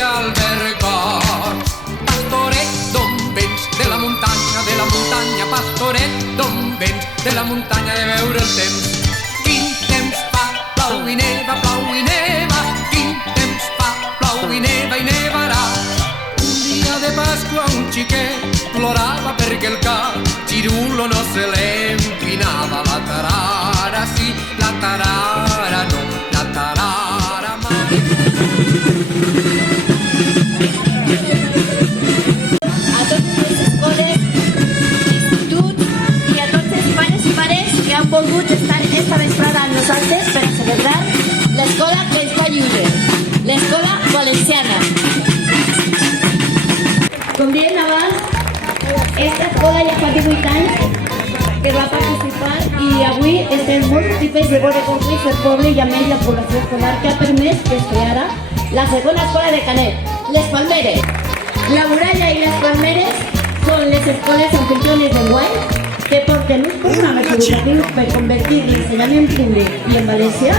albergar. Pastoret, d'on vens? De la muntanya, pastoret, d'on vens? De la muntanya de veure el temps. Quin temps fa? Plau i neva, quin temps fa? Plau i nevarà. Un dia de Pasqua un xiquet plorava perquè el cap Cirulo no se l'empinava. La tarara sí, la tarara no, la tarara mai. A totes les escoles, instituts i a tots els pares i pares que han volgut estar esta vesprada amb nosaltres per a celebrar l'escola que està lliure, l'escola valenciana. Com dèiem abans, esta escola ja fa 18 anys que va participar i avui estem molt satisfets de veure com creix el poble i amb ell la població escolar que ha permès que es creara la segona escola de Canet, les Palmeres. La Muralla i les Palmeres són les escoles anfitriones d'enguany que porten uns programes educatius per convertir l'ensenyament públic i en València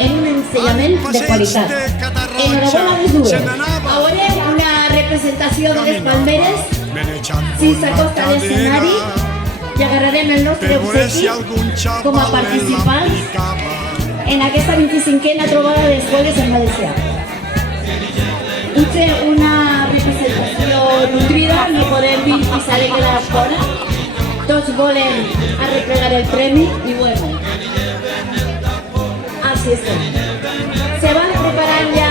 en un ensenyament de qualitat. Enhorabona a les dues. Ara una representació de les Palmeres. Si s'acosta a l'escenari i agarrarem el nostre obsequi com a participants en aquesta 25a trobada d'escoles en València. Potser una representació nutrida, no podem dir qui s'alegra fora. Tots volen arreplegar el premi i bueno, així estem. Se van preparant ja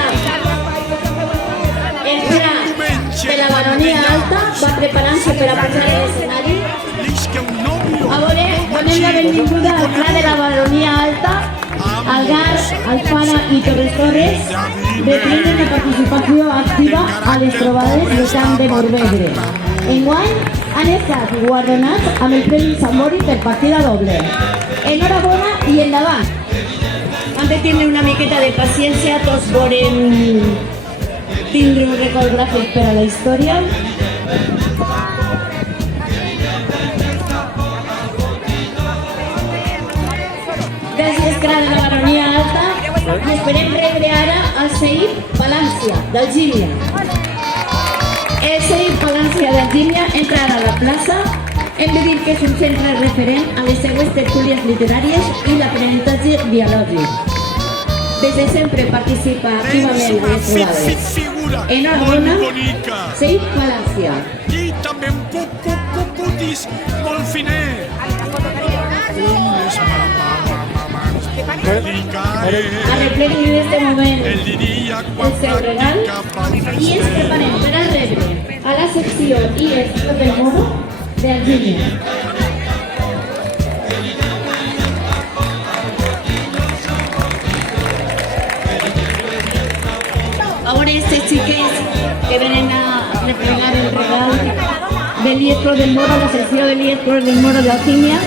el pla de la baronia alta, va preparant-se per a pujar a l'escenari. A veure, donem la benvinguda al pla de la baronia alta, Algar, Alfara i Torres Torres, reprenen la participació activa a les trobades de Camp de Morvedre. Enguany han estat guardonats amb el Premi Sant Mori per partida doble. Enhorabona i endavant! Han de tindre una miqueta de paciència, tots volem tindre un record gràfic per a la història. Gràcies, cara de la baronia alta, i esperem rebre ara el Seip Palància, d'Algímia. El Seip Palància d'Algímia entra a la plaça. Hem de dir que és un centre referent a les seues tertúlies literàries i l'aprenentatge dialògic. Des de sempre participa activament a les trobades. Enhorabona, Seip Palància. I també un cucutis molt finet. Arreplegui en este moment el seu regal i ens preparem per a rebre a la secció i el del moro d'Algímia. Ahora estos xiquets que venen a replegar el regal del Lietro del Moro, la secció del Lietro del Moro d'Algímia,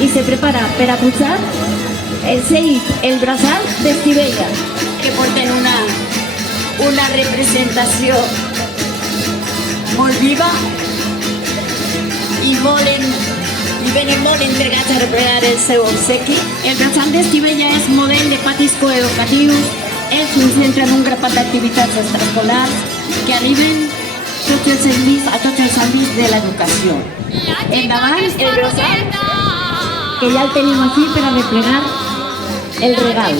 i se prepara per a pujar el Seip, el braçal d'Estivella, que porten una representació molt viva i venen molt entregats a replegar el seu obsequi. El braçal d'Estivella és model de patis coeducatius, és un centre amb un grapat d'activitats extraescolars que arriben a tots els àmbits de l'educació. Endavant el braçal, que ja el tenim aquí per a replegar el regal.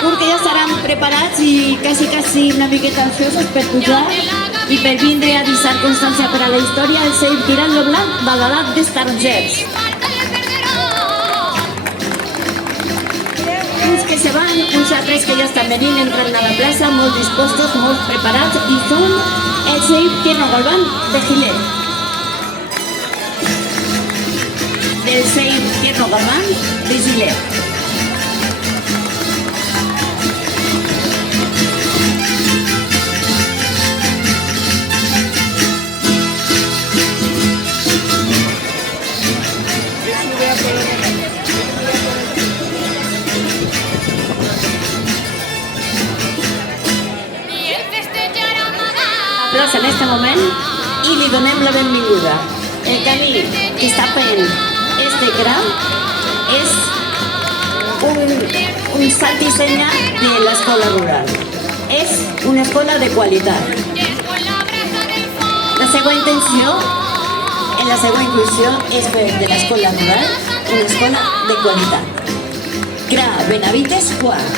Perquè ja estaran preparats i quasi una miqueta ansiosos per pujar i per vindre a deixar constància per a la història el Seip tirant lo blanc badalat d'estrangers. Uns que se van, uns altres que ja estan venint, entrant a la plaça, molt dispostos, molt preparats, i són el Seip Tierno Galván de Gilet. Del Seip Tierno Galván de Gilet. Plaça en este moment i li donem la benvinguda. El camí que està fent este gran és un salt i senya de l'escola rural. És una escola de qualitat. La seva intenció en la seva inclusió és fer de l'escola rural una escola de qualitat. Gra Benavites quart.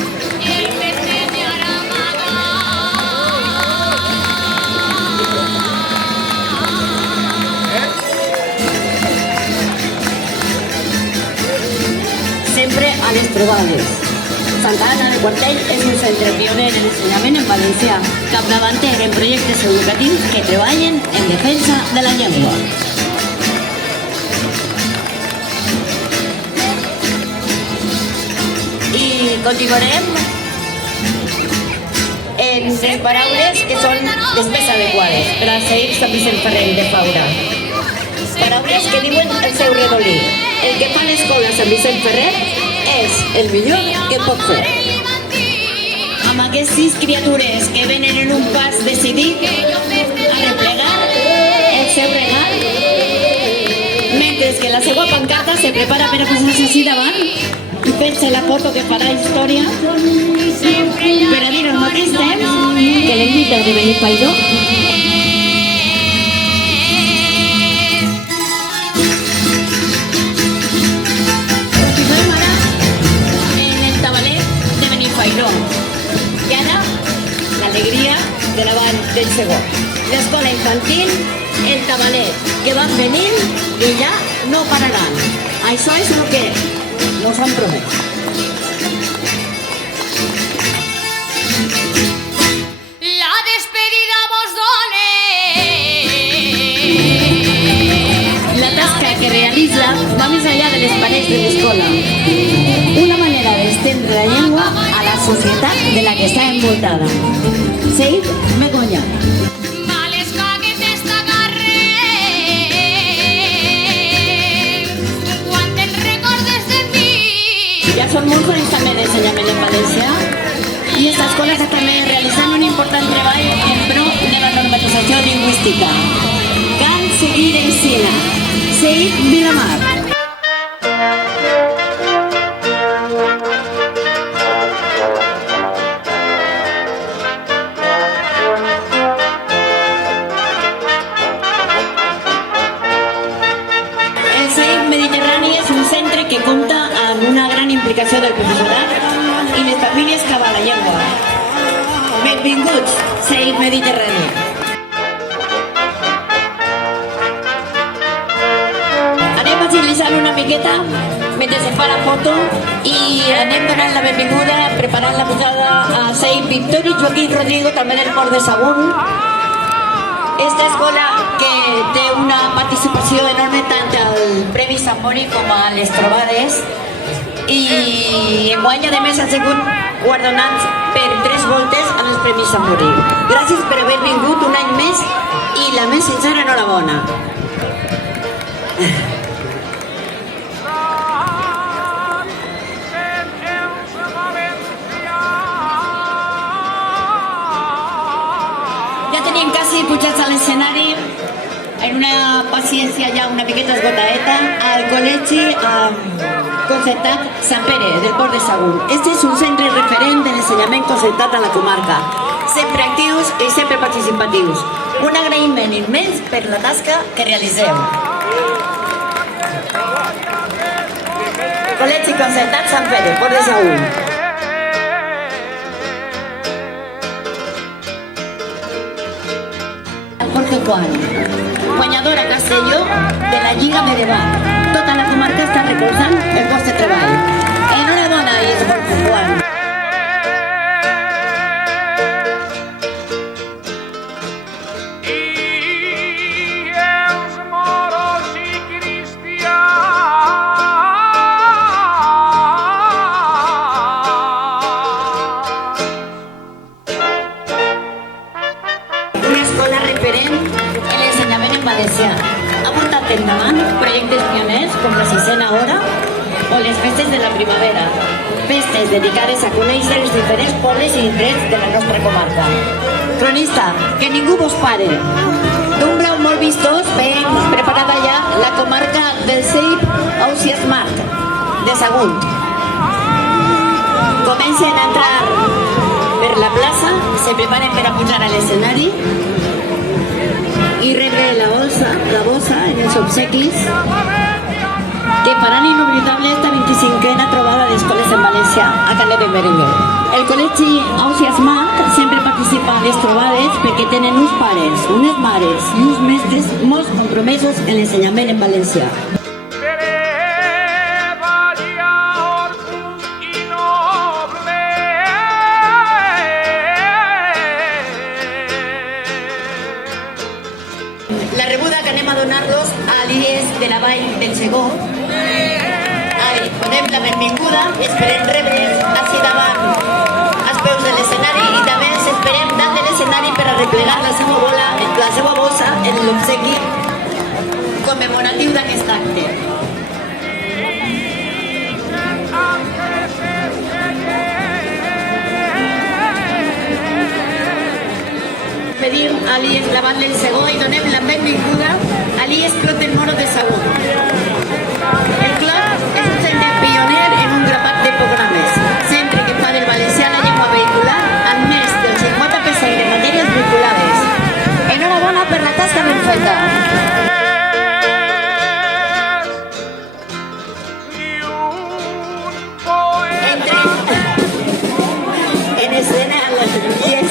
Sempre a les trobades. Santa Anna de Quartell és un centre pioner en l'ensenyament en valencià, capdavanter en projectes educatius que treballen en defensa de la llengua. I continuarem en tres paraules que són les més adequades per a seguir Sant Vicent Ferrer de Faura. Paraules que diuen el seu redolí. El que fa l'escola Sant Vicent Ferrer és el millor que pot fer. Amb aquestes criatures que venen en un pas decidit a replegar el seu regal, mentre que la seva pancarta se prepara per a posar-se així davant i fer-se la foto que farà història, per a dir al mateix temps que l'invita de Benifairó. I ara, l'alegria de davant del segon. L'escola infantil, el tabalet, que van venint i ja no pararan. Això és el que nos han promès. La despedida vos done. La tasca que realitza va més enllà de les parets de l'escola. Una manera d'estendre la llengua a la societat de la que està envoltada. Seid Begoña. Males cagues d'esta carrer. Quan te'n recordes de mi. Ja són molts anys també d'ensenyament en valencià i aquesta escola està també realitzant un important treball en pro de la normalització lingüística. Cal seguir ensinant. Seid Vilamar. Que compta amb una gran implicació del professorat i les famílies que va a la llengua. Benvinguts, Seid Mediterrani. Anem agilitzant una miqueta mentre se fa la foto i anem donant la benvinguda, preparant la pujada a Seid Victori Joaquín Rodrigo, també del Port de Sagunt. Esta escola que té una participació enorme tant al Premi Sant Mori com a les trobades i enguany a més han sigut guardonats per 3 voltes en els Premis Sant Mori. Gràcies per haver vingut un any més i la més sincera enhorabona. Quasi pujats a l'escenari en una paciència ja una miqueta esgotaeta al col·legi concertat Sant Pere del Port de Sagunt. Este és un centre referent de l'ensenyament concertat a la comarca, sempre actius i sempre participatius. Un agraïment immens per la tasca que realitzeu. Col·legi concertat Sant Pere, Port de Sagunt. Jorge Juan, guanyador a Castelló de la Lliga Medieval. Tota la comarca està recolzant el vostre treball. Enhorabona, Jorge Juan. Ha portat endavant projectes pioners com la sisena hora o les festes de la primavera, festes dedicades a conèixer els diferents pobles i indrets de la nostra comarca. Cronista, que ningú vos pare. D'un blau molt vistós ben preparada ja la comarca del Seid Ausias Marc de Sagunt. comencen a entrar per la plaça, se preparen per a pujar a l'escenari i rebre la bossa en els obsequis que faran inoblidable esta 25a trobada d'escoles en València a Canet de Berenguer. El col·legi Ausiasmat sempre participa en les trobades perquè tenen uns pares, unes mares i uns mestres molt compromesos en l'ensenyament en valencià. La rebuda que anem a donar-los a l'IES de la Vall del Segó. Donem la benvinguda, esperem rebre'ls així davant, als peus de l'escenari, i també els esperem dalt de l'escenari per a replegar la seva bossa en l'obsequi commemoratiu d'aquest acte. Pedim a l'IES la Vall del Segó i donem la benvinguda a l'IES Clot del Moro de Sagó. El Clot és un centre pioner en un grapat de programes, sempre que fa del valencià la llengua vehicular amb més del 50% de matèries vinculades. Enhorabona per la tasca ben feta. En escena l'IES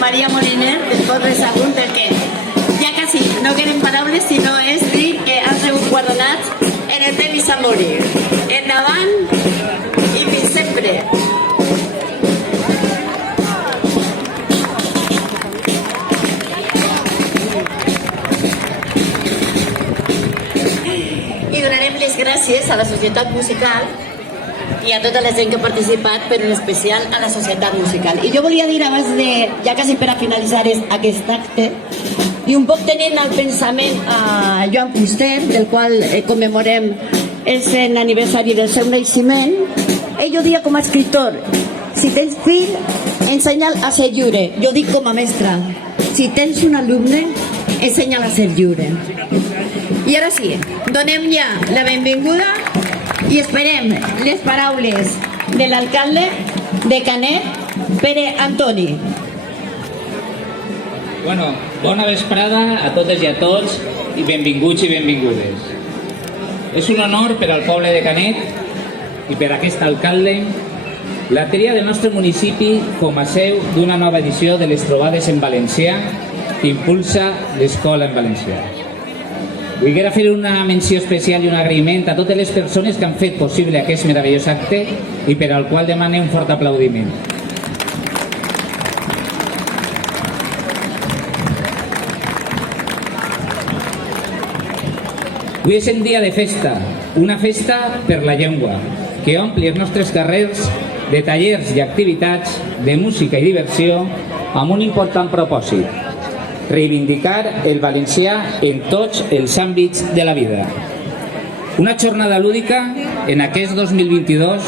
Maria Moliner, después de Sagunt, perquè ja quasi no queden paraules, sinó és dir que han sigut guardonats en el temps a morir. Endavant i fins sempre. I donarem les gràcies a la Societat Musical i a tota la gent que ha participat, però en especial a la Societat Musical. I jo volia dir abans de, ja quasi per a finalitzar aquest acte, i un poc tenint al pensament a Joan Fuster, del qual commemorem el 100 aniversari del seu naixement, ell ho dia com a escriptor: si tens fill, ensenya'l a ser lliure. Jo dic com a mestra: si tens un alumne, ensenya'l a ser lliure. I ara sí, donem ja la benvinguda i esperem les paraules de l'alcalde de Canet, Pere Antoni. Bueno, bona vesprada a totes i a tots i benvinguts i benvingudes. És un honor per al poble de Canet i per a aquest alcalde la tria del nostre municipi com a seu d'una nova edició de les trobades en valencià que impulsa l'Escola en Valencià. Vull fer una menció especial i un agraïment a totes les persones que han fet possible aquest meravellós acte i per al qual demane un fort aplaudiment. Avui és un dia de festa, una festa per la llengua, que ompli els nostres carrers de tallers i activitats de música i diversió amb un important propòsit: reivindicar el valencià en tots els àmbits de la vida. Una jornada lúdica en aquest 2022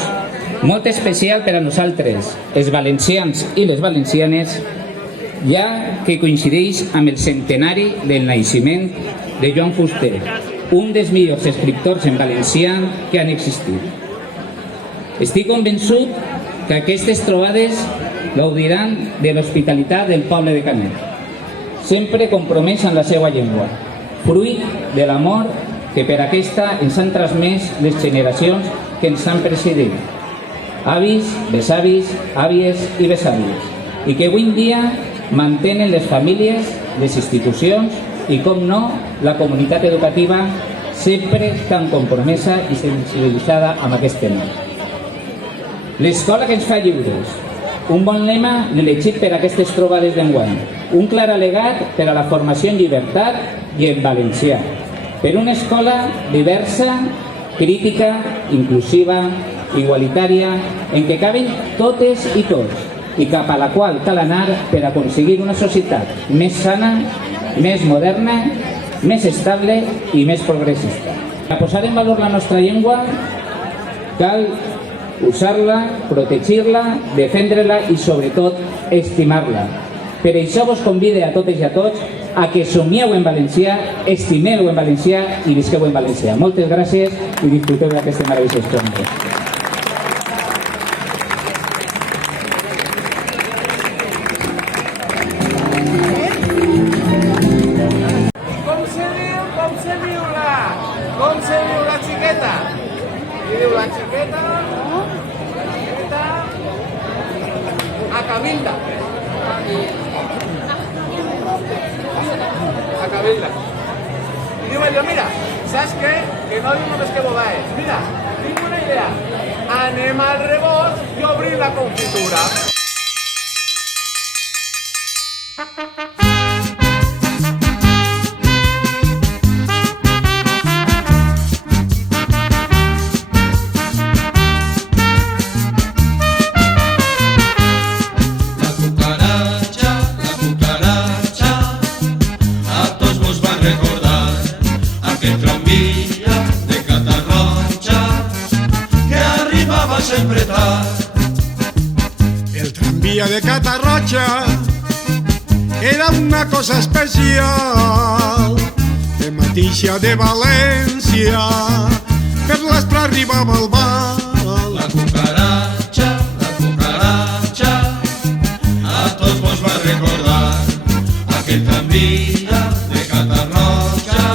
molt especial per a nosaltres, els valencians i les valencianes, ja que coincideix amb el centenari del naixement de Joan Fuster, un dels millors escriptors en valencià que han existit. Estic convençut que aquestes trobades gaudiran de l'hospitalitat del poble de Canet, sempre compromès amb la seva llengua, fruit de l'amor que per aquesta ens han transmès les generacions que ens han precedit, avis, besavis, àvies i besàvies, i que avui en dia mantenen les famílies, les institucions i, com no, la comunitat educativa, sempre tan compromesa i sensibilitzada amb aquest tema. L'escola que ens fa lliures, un bon lema elegit per a aquestes trobades d'enguany, un clar al·legat per a la formació en llibertat i en valencià, per una escola diversa, crítica, inclusiva, igualitària, en què caben totes i tots, i cap a la qual cal anar per aconseguir una societat més sana, més moderna, més estable i més progressista. Per posar en valor la nostra llengua cal usar-la, protegir-la, defendre-la i, sobretot, estimar-la. Per això vos convide a totes i a tots a que somieu en valencià, estimeu en valencià i visqueu en valencià. Moltes gràcies i disfruteu d'aquesta meravelliosa jornada. Com se diu la xiqueta? Qui diu la xiqueta? A Cabilda. A Cabilda. I diu allò, mira, saps què? Que no diu només que boda és. Mira, tinc una idea. Anem al rebost i obrim la confitura. El tranvía de Catarroja era una cosa especial. De Mateixa de València per l'Aspra arribava al bar. La cucaracha, a tots vos va recordar aquell tranvía de Catarroja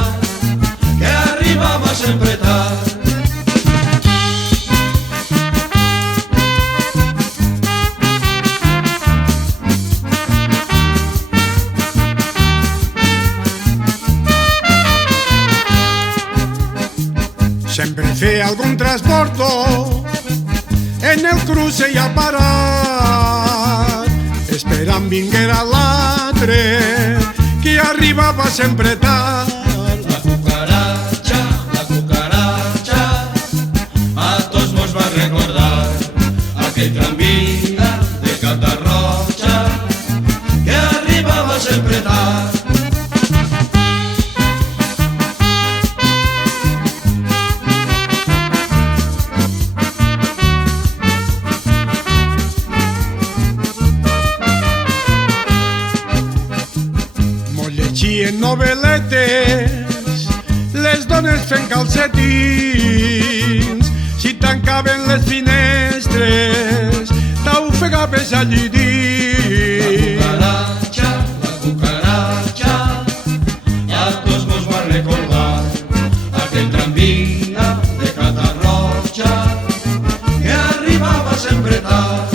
que arribava sempre tard. Sempre feia algun transbordo en el cruce i a parar, esperant vinguera l'altre que arribava sempre tard. La cucaracha, a tots vos va recordar aquell tranvía de Catarroja que arribava sempre tard. Llegien novel·letes, les dones fent calcetins, si tancaven les finestres, t'ofegaves allí dins. La cucaracha, a tots vos va recordar aquell tranvía de Catarroja que arribava sempre tard.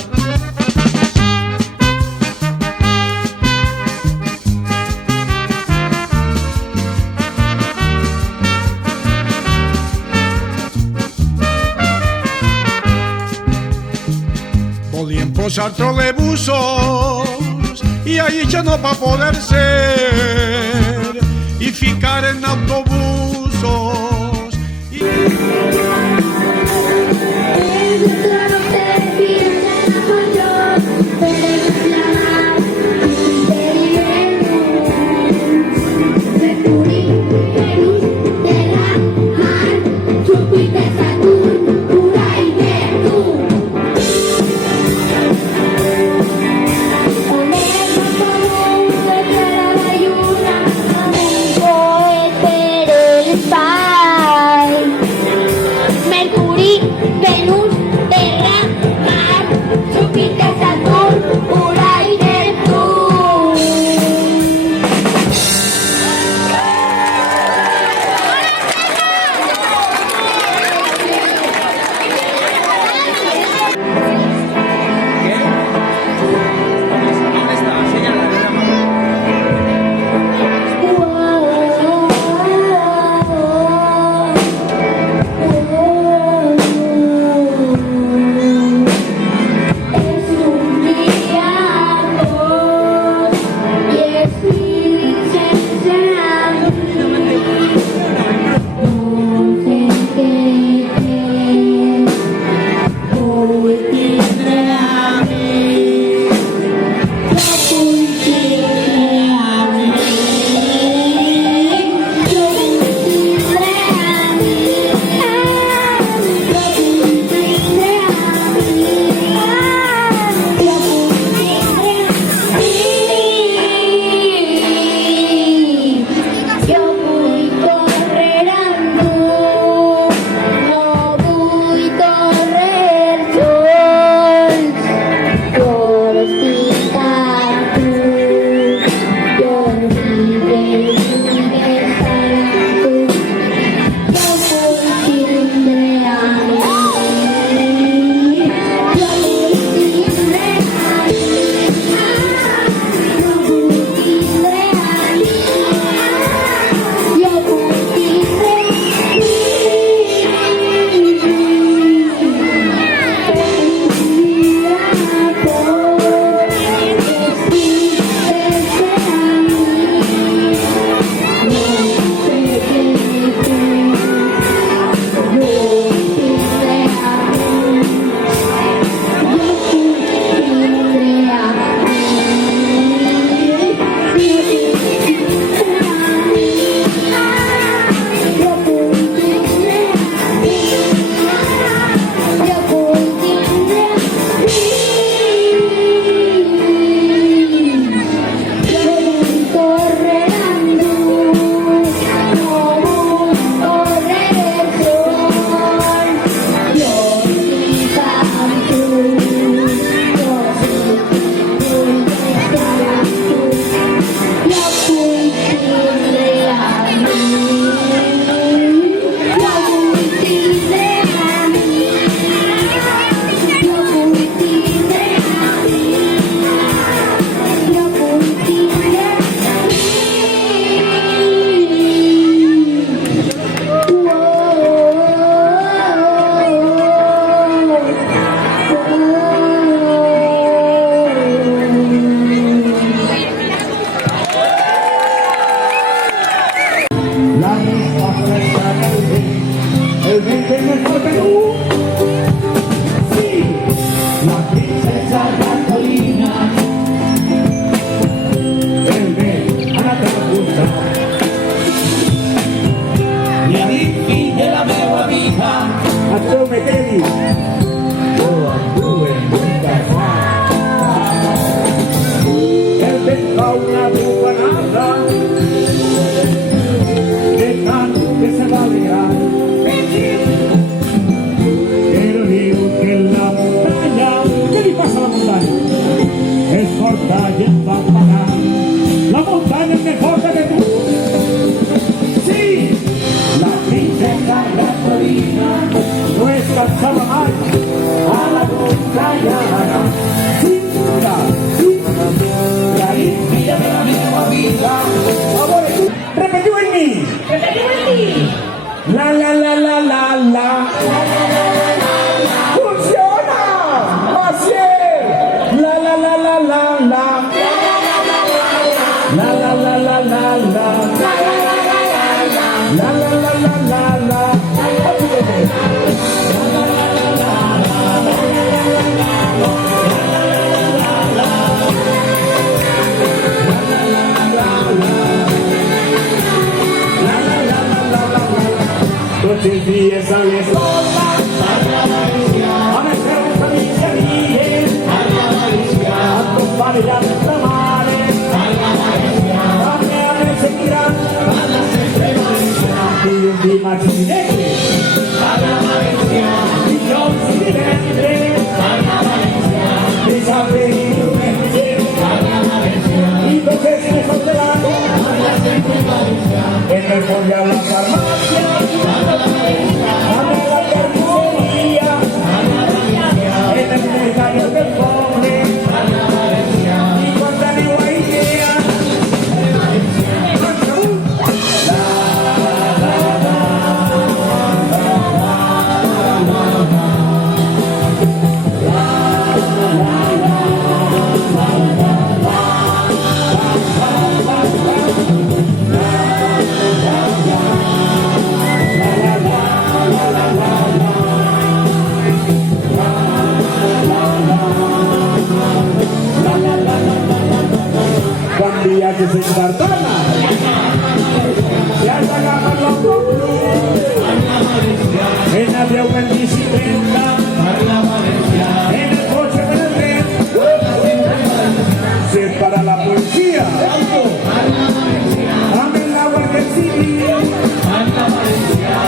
Volien posar trolebusos i ahí ja no va poder ser, i ficar en autobusos i... el vente mejor Perú. Sí, la princesa Catalina. El ve, ara te gusta. I a mi fill de la meva vida, a tu me quedi. Jo amb tu em vull casar. El vent fa una bufanada, de tant que se va alegrar. Pero digo que la montaña, ¿qué le pasa a la montaña? Es corta y es va a pagar. La montaña es mejor que tú. Sí, la princesa Catalina no es cansada más a la montaña. Sí, la hija de la misma vida. Ahora tú, repetió en mí. La la la la la la. ¡Funciona! ¡Así es! La la la la la la. La la la la la la. La la la la la la. Noches, días, sales sola, amanecemos a mi familia, acompañe a nuestra madre, dame a me seguirán, y un día más directo, y yo sin directo, y sabe y entonces me soltarán, en el fondo a la farmacia. Dame la carnicería, en el mercado del pobre, y cuando nueva idea, cuando viajes en Bartona, ya se agarran los compros, en avión en bicicleta, en el coche en el tren, se para la policía, dame la guardia civil,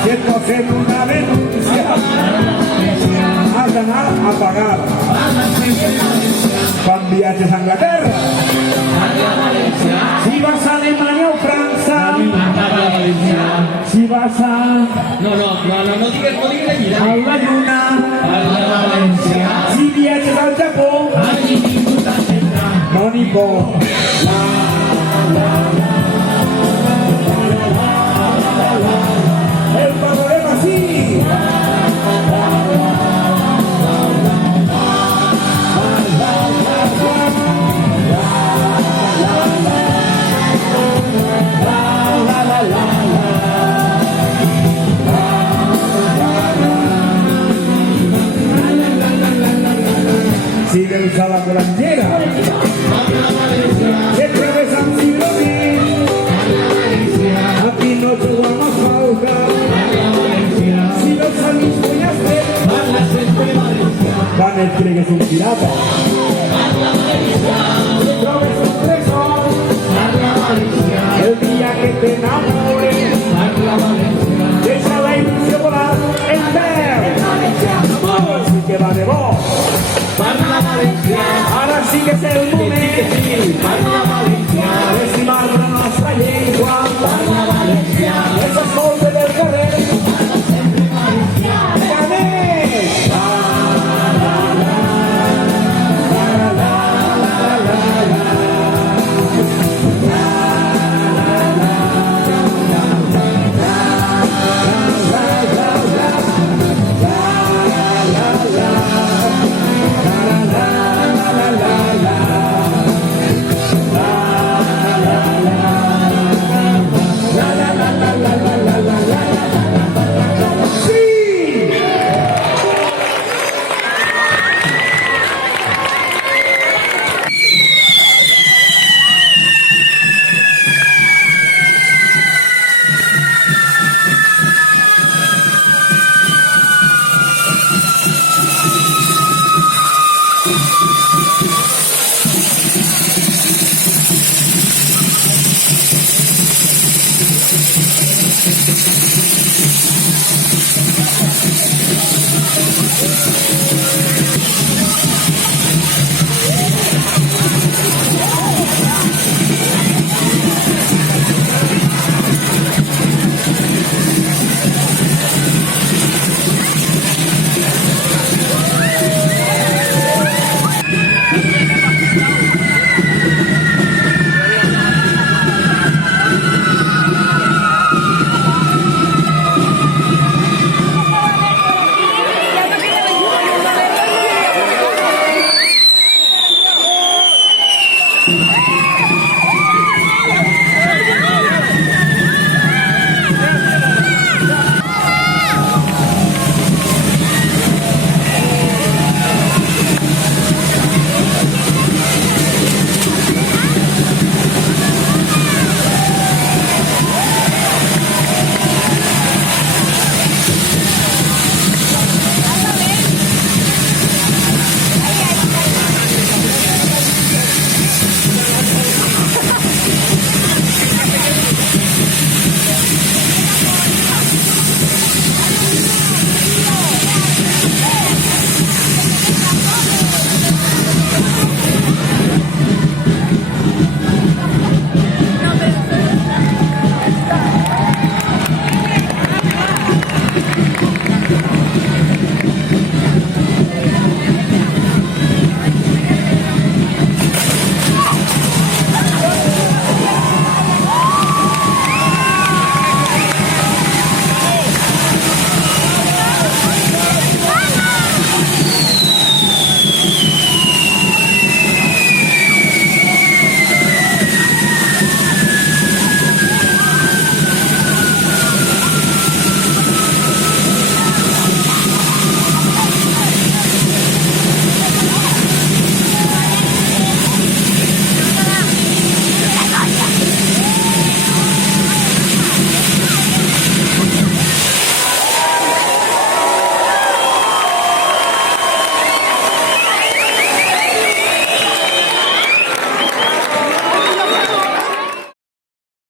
si tú haces una denuncia, a ganar, a pagar, cuando viajes a Inglaterra. Si vas a Alemania o Francia, si vas a... No digas allí. A la Lluna, si viajes al Japón, no ni por... El panorama sí. Si del la volantera, que travesan Siloní, aquí no jugamos falta. Si los salís voy a hacer, van el que